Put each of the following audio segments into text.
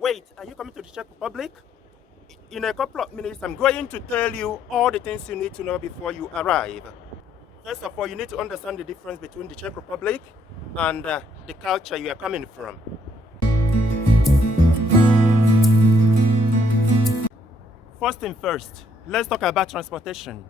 Wait, are you coming to the Czech Republic? In a couple of minutes, I'm going to tell you all the things you need to know before you arrive. First of all, you need to understand the difference between the Czech Republic and the culture you are coming from. First thing first, let's talk about transportation.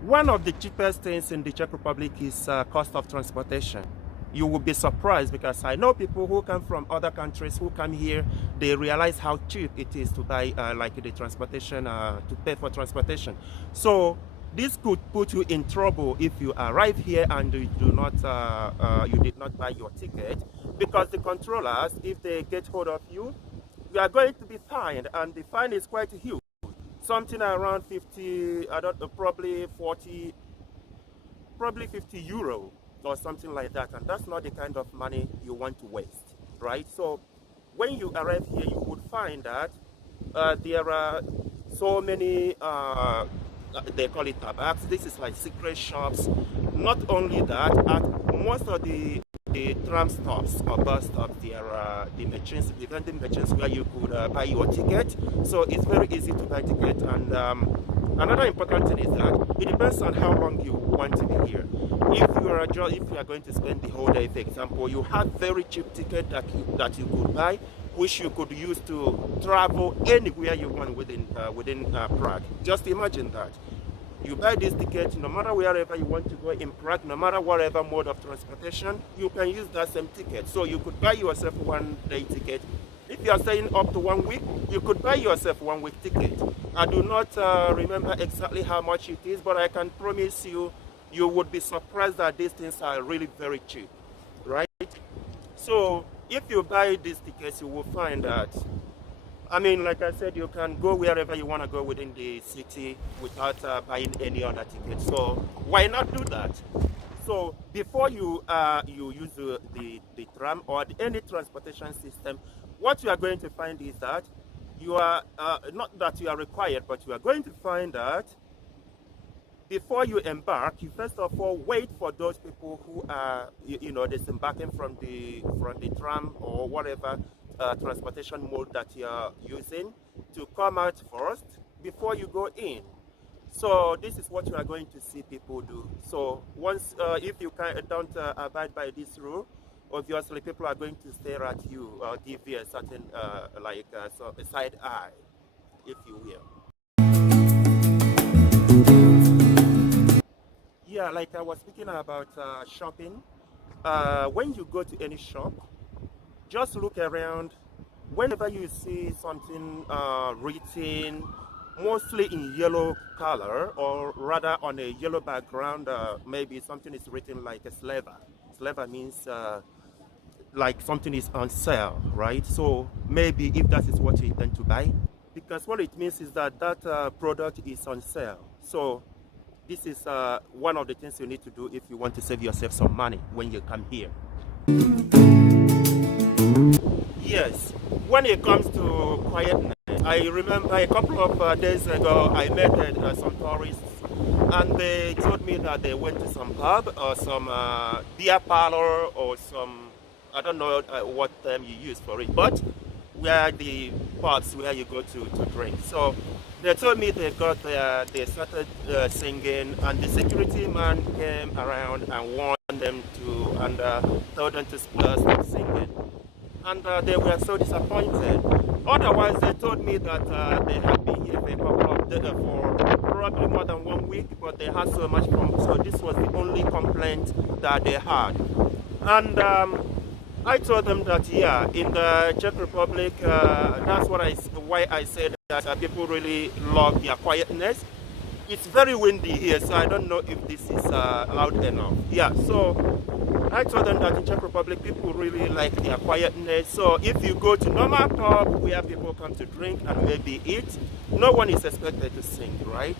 One of the cheapest things in the Czech Republic is cost of transportation. You will be surprised because I know people who come from other countries who come here, they realize how cheap it is to buy like the transportation, to pay for transportation. So this could put you in trouble if you arrive here and you did not buy your ticket, because the controllers, if they get hold of you, you are going to be fined, and the fine is quite huge. Something around 50, I don't know, probably 40, probably 50 euro or something like that. And that's not the kind of money you want to waste, right? So when you arrive here, you would find that there are so many, they call it tabaks. This is like secret shops. Not only that, at most of the tram stops or bus stops, there are the machines, the vending machines where you could buy your ticket. So it's very easy to buy ticket. And another important thing is that it depends on how long you want to be here. If you are going to spend the whole day, for example, you have very cheap ticket that you could buy, which you could use to travel anywhere you want within Prague. Just imagine that. You buy this ticket, no matter wherever you want to go in Prague, no matter whatever mode of transportation, you can use that same ticket. So you could buy yourself one day ticket. If you are staying up to 1 week, you could buy yourself 1 week ticket. I do not remember exactly how much it is, but I can promise you, you would be surprised that these things are really very cheap, right? So if you buy these tickets, you will find that, I mean, like I said, you can go wherever you want to go within the city without buying any other ticket. So why not do that? So before you use the tram or any transportation system, what you are going to find is that you are, not that you are required, but you are going to find that before you embark, you first of all wait for those people who are, disembarking from the tram or whatever transportation mode that you are using to come out first before you go in. So this is what you are going to see people do. So once, if you don't abide by this rule, obviously people are going to stare at you or give you a certain a side eye, if you will. Yeah, like I was speaking about shopping. When you go to any shop, just look around. Whenever you see something written, mostly in yellow color, or rather on a yellow background, maybe something is written like a slaver. Slaver means like something is on sale, right? So maybe if that is what you intend to buy, because what it means is that product is on sale. So this is one of the things you need to do if you want to save yourself some money when you come here. Yes, when it comes to quietness, I remember a couple of days ago I met some tourists, and they told me that they went to some pub or some beer parlor or some, I don't know what term you use for it, but where the pubs where you go to drink. So they told me they got there, they started singing, and the security man came around and warned them to, and told them to stop singing. And they were so disappointed. Otherwise, they told me that they had been here for a couple of days, for probably more than 1 week, but they had so much fun. So this was the only complaint that they had. And I told them that, yeah, in the Czech Republic, that's why I said that people really love their quietness. It's very windy here, so I don't know if this is loud enough. Yeah, so I told them that in Czech Republic, people really like their quietness. So if you go to normal pub where people come to drink and maybe eat, no one is expected to sing, right?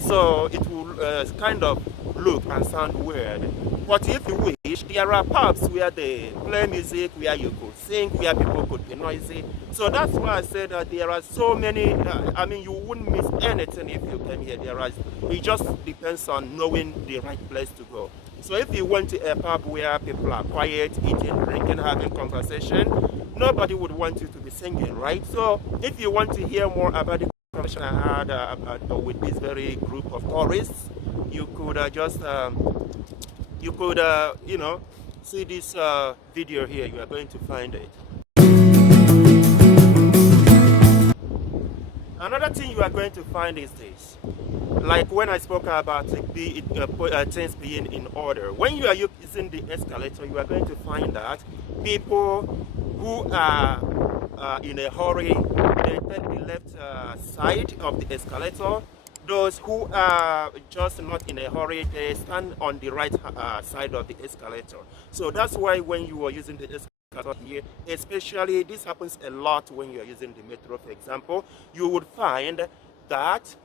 So it will kind of look and sound weird. But if you wish, there are pubs where they play music, where you could sing, where people could be noisy. So that's why I said that there are so many, I mean, you wouldn't miss anything if you came here. It just depends on knowing the right place to go. So if you went to a pub where people are quiet, eating, drinking, having conversation, nobody would want you to be singing, right? So if you want to hear more about the conversation I had with this very group of tourists, you could you know, see this video here. You are going to find it. Another thing you are going to find is this. Like when I spoke about things being in order. When you are using the escalator, you are going to find that people who are in a hurry, they take the left side of the escalator. Those who are just not in a hurry, they stand on the right side of the escalator. So that's why when you are using the escalator here, especially this happens a lot when you are using the metro, for example, you would find that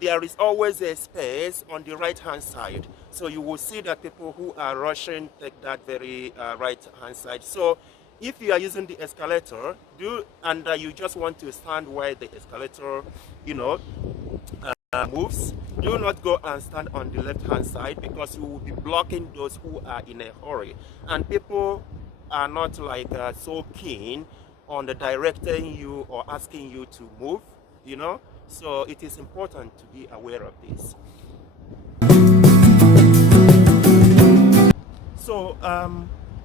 there is always a space on the right hand side. So you will see that people who are rushing take that very right hand side. So if you are using the escalator, you just want to stand where the escalator, you know, moves, do not go and stand on the left hand side, because you will be blocking those who are in a hurry, and people are not like so keen on the directing you or asking you to move, you know. So it is important to be aware of this. So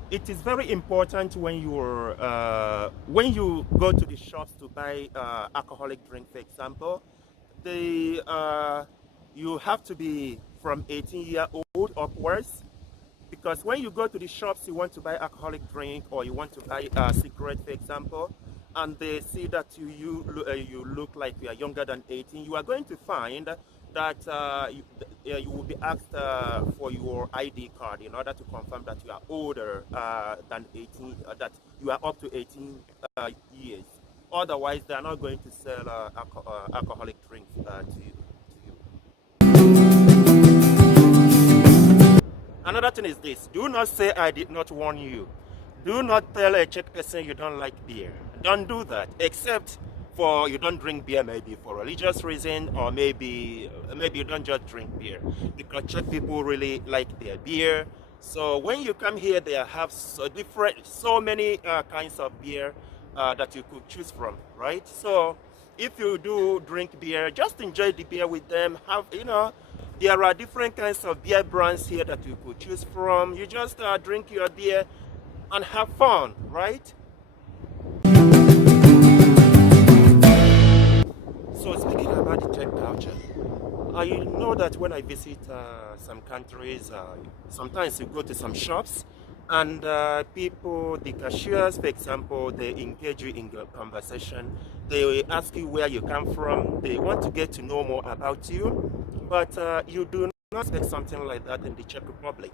it is very important when you go to the shops to buy alcoholic drink, for example, you have to be from 18-year-old upwards, because when you go to the shops, you want to buy alcoholic drink or you want to buy a cigarette, for example, and they see that you look like you are younger than 18, you are going to find that you will be asked for your ID card in order to confirm that you are older than 18, that you are up to 18 years. Otherwise, they are not going to sell alcoholic drinks to you. Another thing is this: do not say I did not warn you. Do not tell a Czech person you don't like beer. Don't do that, except for you don't drink beer maybe for religious reason, or maybe you don't just drink beer, because Czech people really like their beer. So when you come here, they have so many kinds of beer that you could choose from, right? So if you do drink beer, just enjoy the beer with them. There are different kinds of beer brands here that you could choose from. You just drink your beer and have fun, right? So speaking about the Czech culture, I know that when I visit some countries, sometimes you go to some shops, and people, the cashiers, for example, they engage you in conversation. They will ask you where you come from. They want to get to know more about you, but you do not expect something like that in the Czech Republic.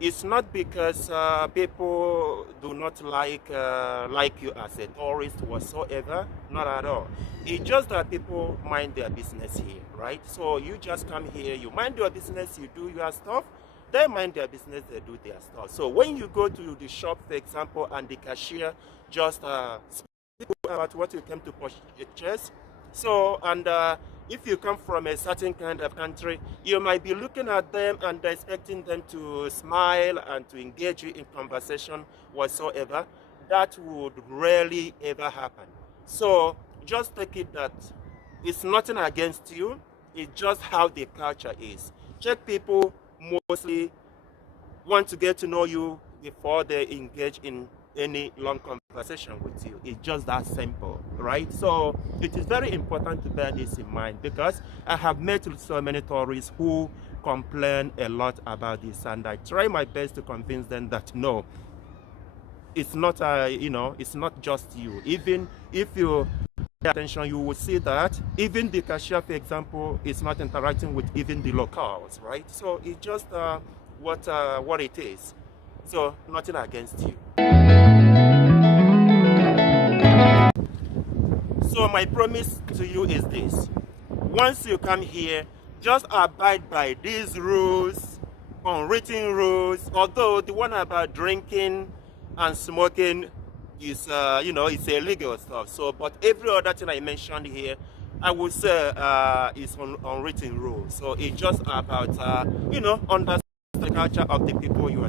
It's not because people do not like you as a tourist whatsoever, not at all. It's just that people mind their business here, right? So you just come here, you mind your business, you do your stuff. They mind their business, they do their stuff. So when you go to the shop, for example, and the cashier just speak about what you came to purchase. So, and if you come from a certain kind of country, you might be looking at them and expecting them to smile and to engage you in conversation whatsoever. That would rarely ever happen. So just take it that it's nothing against you, it's just how the culture is. Czech people mostly want to get to know you before they engage in any long conversation with you. It's just that simple, right? So it is very important to bear this in mind, because I have met so many tourists who complain a lot about this, and I try my best to convince them that no, it's not it's not just you. Even if you pay attention, you will see that even the cashier, for example, is not interacting with even the locals, right? So it's just what it is. So nothing against you. So my promise to you is this: once you come here, just abide by these rules, unwritten rules. Although the one about drinking and smoking is, it's illegal stuff. So, but every other thing I mentioned here, I would say is unwritten rules. So it's just about, understanding the culture of the people you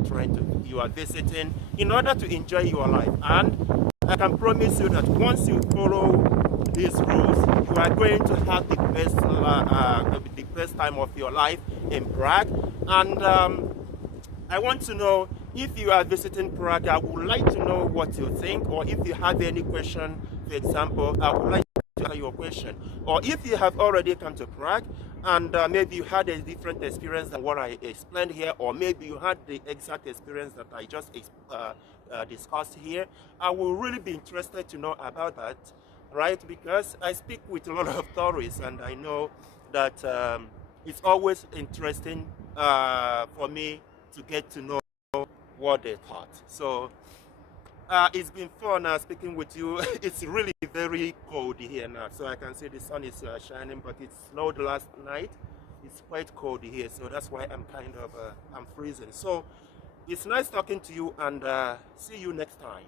are visiting in order to enjoy your life. And I can promise you that once you follow these rules, you are going to have the best time of your life in Prague. And I want to know, if you are visiting Prague, I would like to know what you think, or if you have any question, for example, I would like to answer your question. Or if you have already come to Prague and maybe you had a different experience than what I explained here, or maybe you had the exact experience that I just discussed here, I will really be interested to know about that, right? Because I speak with a lot of tourists, and I know that it's always interesting for me to get to know what they thought. So it's been fun speaking with you. It's really very cold here now, so I can see the sun is shining, but it snowed last night. It's quite cold here, so that's why I'm kind of I'm freezing. So it's nice talking to you, and see you next time.